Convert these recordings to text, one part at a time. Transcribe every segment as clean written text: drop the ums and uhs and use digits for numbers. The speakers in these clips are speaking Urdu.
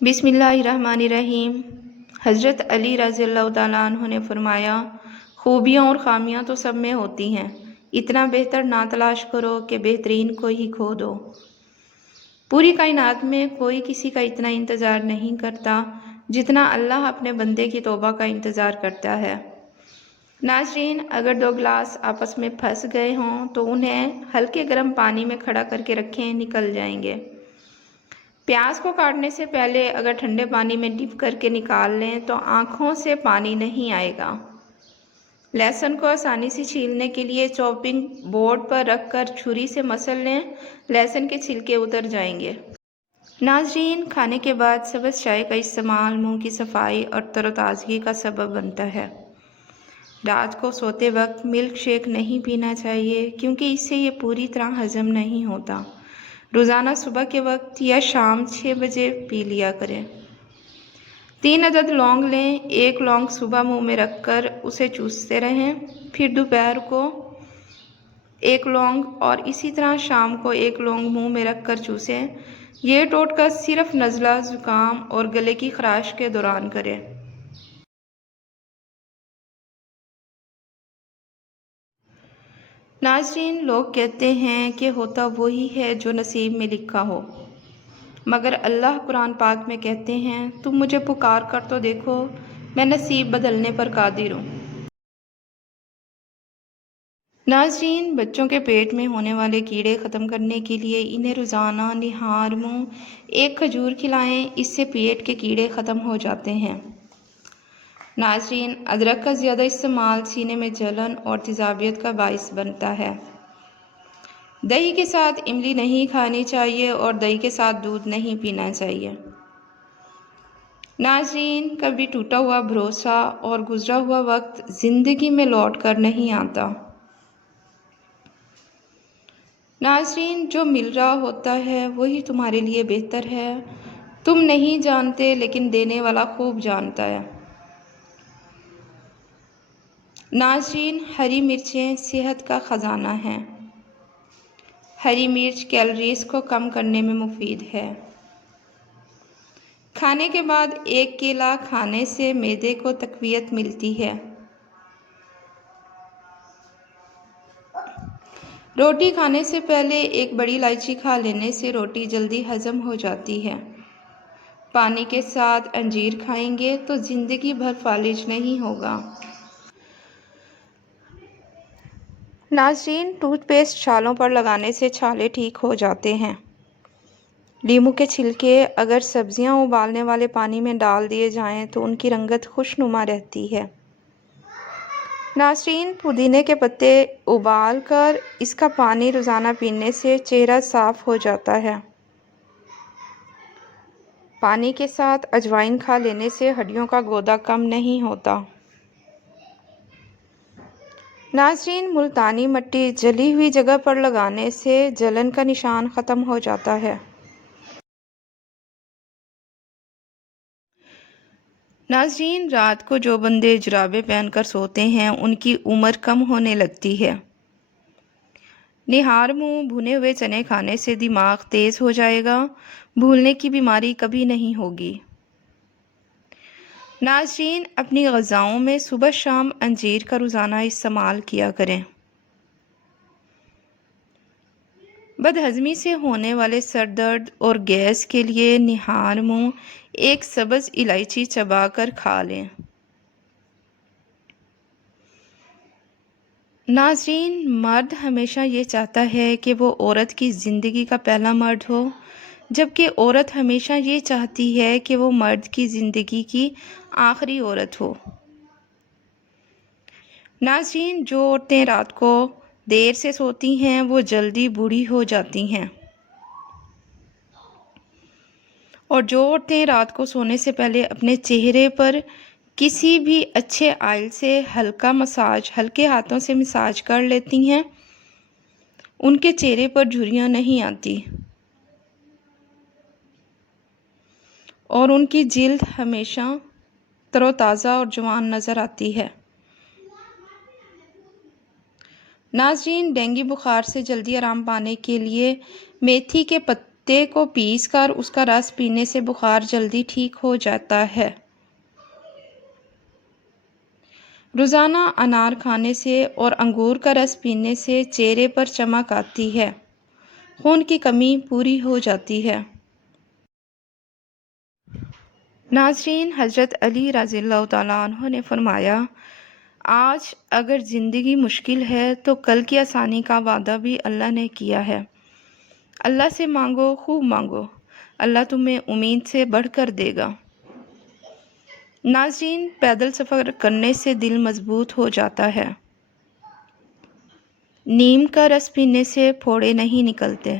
بسم اللہ الرحمن الرحیم۔ حضرت علی رضی اللہ تعالیٰ عنہ نے فرمایا، خوبیاں اور خامیاں تو سب میں ہوتی ہیں، اتنا بہتر نہ تلاش کرو کہ بہترین کو ہی کھو دو۔ پوری کائنات میں کوئی کسی کا اتنا انتظار نہیں کرتا جتنا اللہ اپنے بندے کی توبہ کا انتظار کرتا ہے۔ ناظرین، اگر دو گلاس آپس میں پھنس گئے ہوں تو انہیں ہلکے گرم پانی میں کھڑا کر کے رکھیں، نکل جائیں گے۔ پیاز کو کاٹنے سے پہلے اگر ٹھنڈے پانی میں ڈپ کر کے نکال لیں تو آنکھوں سے پانی نہیں آئے گا۔ لہسن کو آسانی سے چھیلنے کے لیے چاپنگ بورڈ پر رکھ کر چھری سے مسل لیں، لہسن کے چھلکے اتر جائیں گے۔ ناظرین، کھانے کے بعد سبز چائے کا استعمال منہ کی صفائی اور تر و تازگی کا سبب بنتا ہے۔ رات کو سوتے وقت ملک شیک نہیں پینا چاہیے کیونکہ اس سے یہ پوری طرح ہضم نہیں ہوتا۔ روزانہ صبح کے وقت یا شام 6 بجے پی لیا کریں۔ 3 عدد لونگ لیں، ایک لونگ صبح منہ میں رکھ کر اسے چوستے رہیں، پھر دوپہر کو ایک لونگ اور اسی طرح شام کو ایک لونگ منہ میں رکھ کر چوسیں۔ یہ ٹوٹکا صرف نزلہ، زکام اور گلے کی خراش کے دوران کریں۔ ناظرین، لوگ کہتے ہیں کہ ہوتا وہی ہے جو نصیب میں لکھا ہو، مگر اللہ قرآن پاک میں کہتے ہیں، تم مجھے پکار کر تو دیکھو، میں نصیب بدلنے پر قادر ہوں۔ ناظرین، بچوں کے پیٹ میں ہونے والے کیڑے ختم کرنے کے لیے انہیں روزانہ نہار منہ ایک کھجور کھلائیں، اس سے پیٹ کے کیڑے ختم ہو جاتے ہیں۔ ناظرین، ادرک کا زیادہ استعمال سینے میں جلن اور تیزابیت کا باعث بنتا ہے۔ دہی کے ساتھ املی نہیں کھانی چاہیے اور دہی کے ساتھ دودھ نہیں پینا چاہیے۔ ناظرین، کبھی ٹوٹا ہوا بھروسہ اور گزرا ہوا وقت زندگی میں لوٹ کر نہیں آتا۔ ناظرین، جو مل رہا ہوتا ہے وہی تمہارے لیے بہتر ہے۔ تم نہیں جانتے لیکن دینے والا خوب جانتا ہے۔ ناظرین، ہری مرچیں صحت کا خزانہ ہیں۔ ہری مرچ کیلوریز کو کم کرنے میں مفید ہے۔ کھانے کے بعد ایک کیلا کھانے سے معدے کو تقویت ملتی ہے۔ روٹی کھانے سے پہلے ایک بڑی الائچی کھا لینے سے روٹی جلدی ہضم ہو جاتی ہے۔ پانی کے ساتھ انجیر کھائیں گے تو زندگی بھر فالج نہیں ہوگا۔ ناظرین، ٹوتھ پیسٹ چھالوں پر لگانے سے چھالے ٹھیک ہو جاتے ہیں۔ لیموں کے چھلکے اگر سبزیاں ابالنے والے پانی میں ڈال دیے جائیں تو ان کی رنگت خوشنما رہتی ہے۔ ناظرین، پودینے کے پتے ابال کر اس کا پانی روزانہ پینے سے چہرہ صاف ہو جاتا ہے۔ پانی کے ساتھ اجوائن کھا لینے سے ہڈیوں کا گودا کم نہیں ہوتا۔ ناظرین، ملتانی مٹی جلی ہوئی جگہ پر لگانے سے جلن کا نشان ختم ہو جاتا ہے۔ ناظرین، رات کو جو بندے جرابیں پہن کر سوتے ہیں ان کی عمر کم ہونے لگتی ہے۔ نہار منہ بھنے ہوئے چنے کھانے سے دماغ تیز ہو جائے گا، بھولنے کی بیماری کبھی نہیں ہوگی۔ ناظرین، اپنی غذاؤں میں صبح شام انجیر کا روزانہ استعمال کیا کریں۔ بدہضمی سے ہونے والے سر درد اور گیس کے لیے نہار منہ ایک سبز الائچی چبا کر کھا لیں۔ ناظرین، مرد ہمیشہ یہ چاہتا ہے کہ وہ عورت کی زندگی کا پہلا مرد ہو، جبکہ عورت ہمیشہ یہ چاہتی ہے کہ وہ مرد کی زندگی کی آخری عورت ہو۔ ناظرین، جو عورتیں رات کو دیر سے سوتی ہیں وہ جلدی بوڑھی ہو جاتی ہیں، اور جو عورتیں رات کو سونے سے پہلے اپنے چہرے پر کسی بھی اچھے آئل سے ہلکے ہاتھوں سے مساج کر لیتی ہیں ان کے چہرے پر جھریاں نہیں آتی اور ان کی جلد ہمیشہ تر و تازہ اور جوان نظر آتی ہے۔ ناظرین، ڈینگی بخار سے جلدی آرام پانے کے لیے میتھی کے پتے پتے کو پیس کر اس کا رس پینے سے بخار جلدی ٹھیک ہو جاتا ہے۔ روزانہ انار کھانے سے اور انگور کا رس پینے سے چہرے پر چمک آتی ہے، خون کی کمی پوری ہو جاتی ہے۔ ناظرین، حضرت علی رضی اللہ تعالیٰ عنہ نے فرمایا، آج اگر زندگی مشکل ہے تو کل کی آسانی کا وعدہ بھی اللہ نے کیا ہے۔ اللہ سے مانگو، خوب مانگو، اللہ تمہیں امید سے بڑھ کر دے گا۔ ناظرین، پیدل سفر کرنے سے دل مضبوط ہو جاتا ہے۔ نیم کا رس پینے سے پھوڑے نہیں نکلتے۔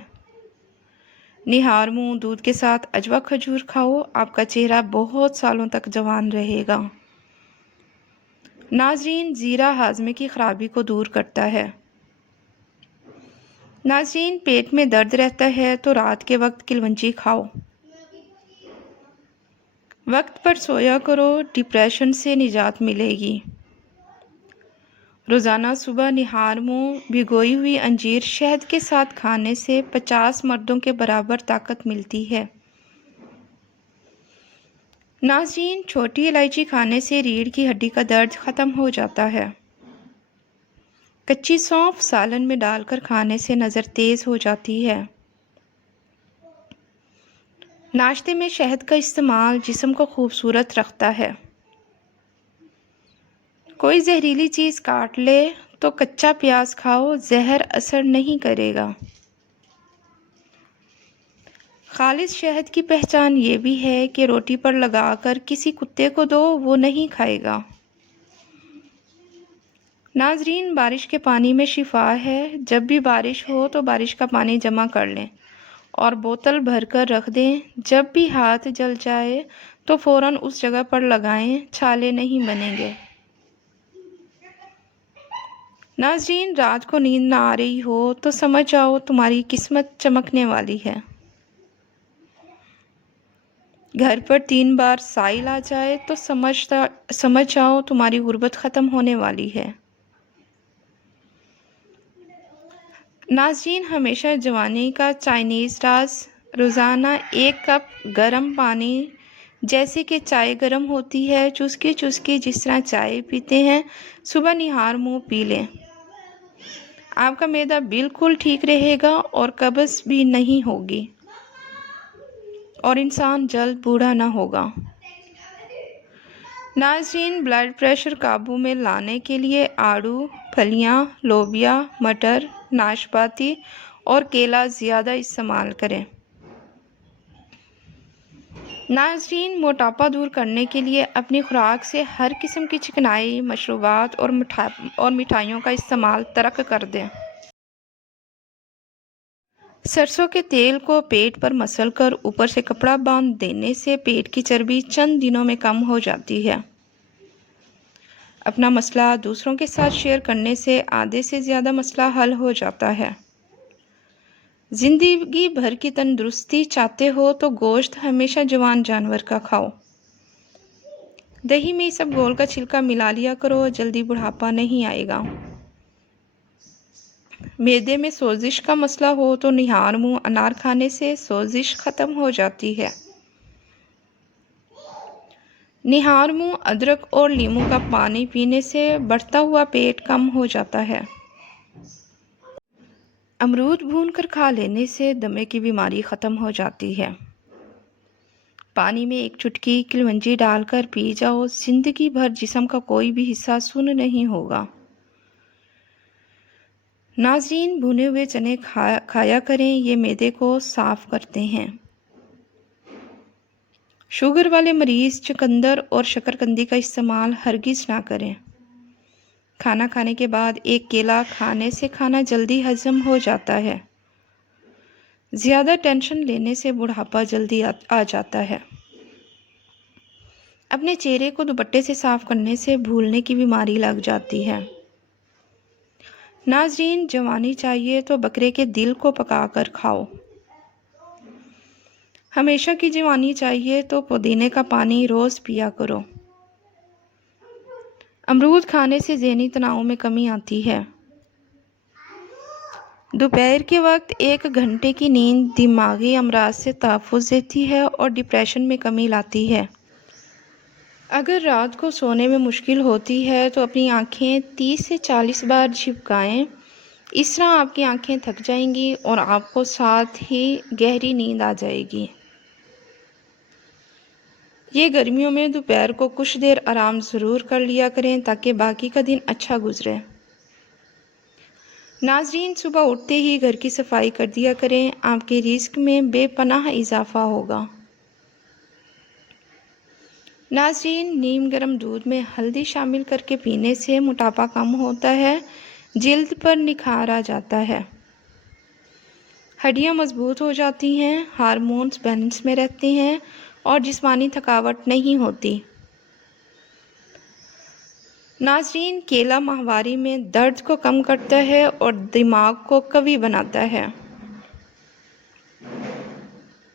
نہار منہ دودھ کے ساتھ اجوا کھجور کھاؤ، آپ کا چہرہ بہت سالوں تک جوان رہے گا۔ ناظرین، زیرہ ہاضمے کی خرابی کو دور کرتا ہے۔ ناظرین، پیٹ میں درد رہتا ہے تو رات کے وقت کلونجی کھاؤ۔ وقت پر سویا کرو، ڈپریشن سے نجات ملے گی۔ روزانہ صبح نہار منہ بھگوئی ہوئی انجیر شہد کے ساتھ کھانے سے 50 مردوں کے برابر طاقت ملتی ہے۔ ناظرین، چھوٹی الائچی کھانے سے ریڑھ کی ہڈی کا درد ختم ہو جاتا ہے۔ کچی سونف سالن میں ڈال کر کھانے سے نظر تیز ہو جاتی ہے۔ ناشتے میں شہد کا استعمال جسم کو خوبصورت رکھتا ہے۔ کوئی زہریلی چیز کاٹ لے تو کچا پیاز کھاؤ، زہر اثر نہیں کرے گا۔ خالص شہد کی پہچان یہ بھی ہے کہ روٹی پر لگا کر کسی کتے کو دو، وہ نہیں کھائے گا۔ ناظرین، بارش کے پانی میں شفا ہے۔ جب بھی بارش ہو تو بارش کا پانی جمع کر لیں اور بوتل بھر کر رکھ دیں۔ جب بھی ہاتھ جل جائے تو فوراً اس جگہ پر لگائیں، چھالے نہیں بنیں گے۔ ناظرین، رات کو نیند نہ آ رہی ہو تو سمجھ جاؤ تمہاری قسمت چمکنے والی ہے۔ گھر پر 3 بار سائل آ جائے تو سمجھ جاؤ تمہاری غربت ختم ہونے والی ہے۔ ناظرین، ہمیشہ جوانی کا چائنیز راز، روزانہ 1 کپ گرم پانی جیسے کہ چائے گرم ہوتی ہے، چسکی چسکی جس طرح چائے پیتے ہیں، صبح نہار منہ پی لیں۔ آپ کا معدہ بالکل ٹھیک رہے گا اور قبض بھی نہیں ہوگی اور انسان جلد بوڑھا نہ ہوگا۔ ناظرین، بلڈ پریشر قابو میں لانے کے لیے آڑو، پھلیاں، لوبیا، مٹر، ناشپاتی اور کیلا زیادہ استعمال کریں۔ ناظرین، موٹاپا دور کرنے کے لیے اپنی خوراک سے ہر قسم کی چکنائی، مشروبات اور مٹھائیوں کا استعمال ترک کر دیں۔ سرسوں کے تیل کو پیٹ پر مسل کر اوپر سے کپڑا باندھ دینے سے پیٹ کی چربی چند دنوں میں کم ہو جاتی ہے۔ اپنا مسئلہ دوسروں کے ساتھ شیئر کرنے سے آدھے سے زیادہ مسئلہ حل ہو جاتا ہے۔ زندگی بھر کی تندرستی چاہتے ہو تو گوشت ہمیشہ جوان جانور کا کھاؤ۔ دہی میں اسبگول کا چھلکا ملا لیا کرو، جلدی بڑھاپا نہیں آئے گا۔ معدے میں سوزش کا مسئلہ ہو تو نہار منہ انار کھانے سے سوزش ختم ہو جاتی ہے۔ نہار منہ ادرک اور لیموں کا پانی پینے سے بڑھتا ہوا پیٹ کم ہو جاتا ہے۔ امرود بھون کر کھا لینے سے دمے کی بیماری ختم ہو جاتی ہے۔ پانی میں 1 چٹکی کلونجی ڈال کر پی جاؤ، زندگی بھر جسم کا کوئی بھی حصہ سن نہیں ہوگا۔ ناظرین، بھنے ہوئے چنے کھایا کریں، یہ معدے کو صاف کرتے ہیں۔ شوگر والے مریض چقندر اور شکرقندی کا استعمال ہرگز نہ کریں۔ کھانا کھانے کے بعد 1 کیلا کھانے سے کھانا جلدی ہضم ہو جاتا ہے۔ زیادہ ٹینشن لینے سے بڑھاپا جلدی آ جاتا ہے۔ اپنے چہرے کو دوپٹے سے صاف کرنے سے بھولنے کی بیماری لگ جاتی ہے۔ ناظرین، جوانی چاہیے تو بکرے کے دل کو پکا کر کھاؤ۔ ہمیشہ کی جوانی چاہیے تو پودینے کا پانی روز پیا کرو۔ امرود کھانے سے ذہنی تناؤ میں کمی آتی ہے۔ دوپہر کے وقت 1 گھنٹے کی نیند دماغی امراض سے تحفظ دیتی ہے اور ڈپریشن میں کمی لاتی ہے۔ اگر رات کو سونے میں مشکل ہوتی ہے تو اپنی آنکھیں 30 سے 40 بار جھپکائیں۔ اس طرح آپ کی آنکھیں تھک جائیں گی اور آپ کو ساتھ ہی گہری نیند آ جائے گی۔ یہ گرمیوں میں دوپہر کو کچھ دیر آرام ضرور کر لیا کریں تاکہ باقی کا دن اچھا گزرے۔ ناظرین، صبح اٹھتے ہی گھر کی صفائی کر دیا کریں، آپ کے رزق میں بے پناہ اضافہ ہوگا۔ ناظرین، نیم گرم دودھ میں ہلدی شامل کر کے پینے سے موٹاپا کم ہوتا ہے، جلد پر نکھار آ جاتا ہے، ہڈیاں مضبوط ہو جاتی ہیں، ہارمونز بیلنس میں رہتے ہیں اور جسمانی تھکاوٹ نہیں ہوتی۔ ناظرین، کیلا ماہواری میں درد کو کم کرتا ہے اور دماغ کو قوی بناتا ہے۔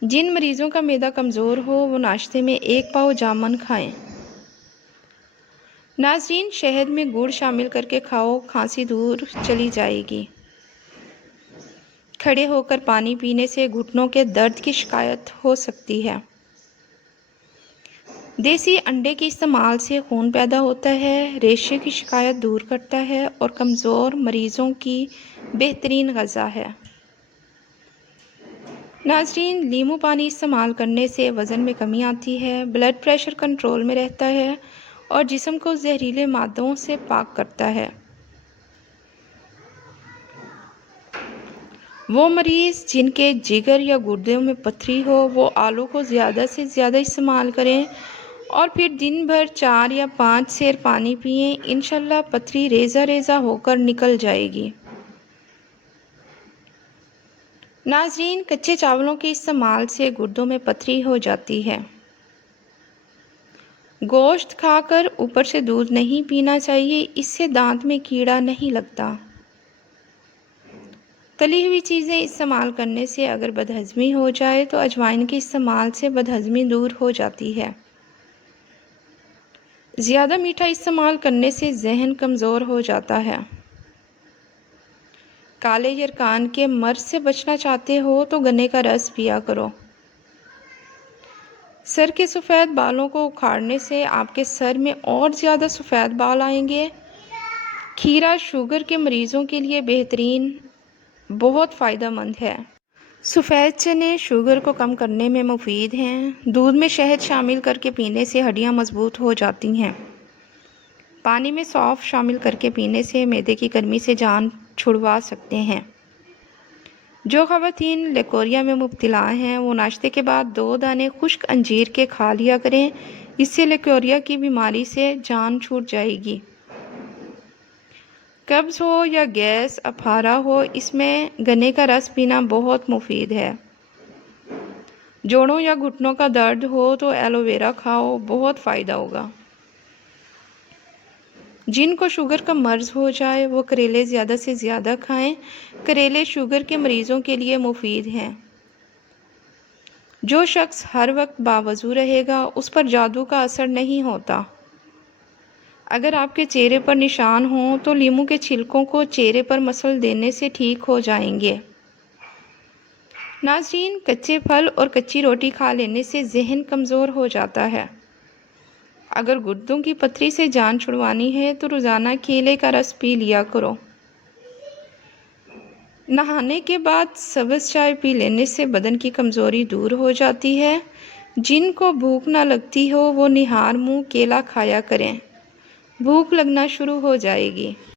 جن مریضوں کا معدہ کمزور ہو وہ ناشتے میں 1 پاؤ جامن کھائیں۔ ناظرین، شہد میں گڑ شامل کر کے کھاؤ، کھانسی دور چلی جائے گی۔ کھڑے ہو کر پانی پینے سے گھٹنوں کے درد کی شکایت ہو سکتی ہے۔ دیسی انڈے کے استعمال سے خون پیدا ہوتا ہے، ریشے کی شکایت دور کرتا ہے اور کمزور مریضوں کی بہترین غذا ہے۔ ناظرین، لیمو پانی استعمال کرنے سے وزن میں کمی آتی ہے، بلڈ پریشر کنٹرول میں رہتا ہے اور جسم کو زہریلے مادوں سے پاک کرتا ہے۔ وہ مریض جن کے جگر یا گردوں میں پتھری ہو وہ آلو کو زیادہ سے زیادہ استعمال کریں اور پھر دن بھر 4 یا 5 سیر پانی پئیں، انشاءاللہ پتھری ریزہ ریزہ ہو کر نکل جائے گی۔ ناظرین، کچے چاولوں کے استعمال سے گردوں میں پتھری ہو جاتی ہے۔ گوشت کھا کر اوپر سے دودھ نہیں پینا چاہیے، اس سے دانت میں کیڑا نہیں لگتا۔ تلی ہوئی چیزیں استعمال کرنے سے اگر بدہضمی ہو جائے تو اجوائن کے استعمال سے بدہضمی دور ہو جاتی ہے۔ زیادہ میٹھا استعمال کرنے سے ذہن کمزور ہو جاتا ہے۔ کالے یرکان کے مرض سے بچنا چاہتے ہو تو گنے کا رس پیا کرو۔ سر کے سفید بالوں کو اکھاڑنے سے آپ کے سر میں اور زیادہ سفید بال آئیں گے۔ کھیرا شوگر کے مریضوں کے لیے بہترین، بہت فائدہ مند ہے۔ سفید چنے شوگر کو کم کرنے میں مفید ہیں۔ دودھ میں شہد شامل کر کے پینے سے ہڈیاں مضبوط ہو جاتی ہیں۔ پانی میں سونف شامل کر کے پینے سے معدے کی گرمی سے جان چھڑوا سکتے ہیں۔ جو خواتین لیکوریا میں مبتلا ہیں وہ ناشتے کے بعد 2 دانے خشک انجیر کے کھا لیا کریں، اس سے لیکوریا کی بیماری سے جان چھوٹ جائے گی۔ قبض ہو یا گیس اپھارا ہو، اس میں گنے کا رس پینا بہت مفید ہے۔ جوڑوں یا گھٹنوں کا درد ہو تو ایلو ویرا کھاؤ، بہت فائدہ ہوگا۔ جن کو شوگر کا مرض ہو جائے وہ کریلے زیادہ سے زیادہ کھائیں، کریلے شوگر کے مریضوں کے لیے مفید ہیں۔ جو شخص ہر وقت باوضو رہے گا اس پر جادو کا اثر نہیں ہوتا۔ اگر آپ کے چہرے پر نشان ہوں تو لیموں کے چھلکوں کو چہرے پر مسل دینے سے ٹھیک ہو جائیں گے۔ ناظرین، کچے پھل اور کچی روٹی کھا لینے سے ذہن کمزور ہو جاتا ہے۔ اگر گردوں کی پتھری سے جان چھڑوانی ہے تو روزانہ کیلے کا رس پی لیا کرو۔ نہانے کے بعد سبز چائے پی لینے سے بدن کی کمزوری دور ہو جاتی ہے۔ جن کو بھوک نہ لگتی ہو وہ نہار منہ کیلا کھایا کریں، بھوک لگنا شروع ہو جائے گی۔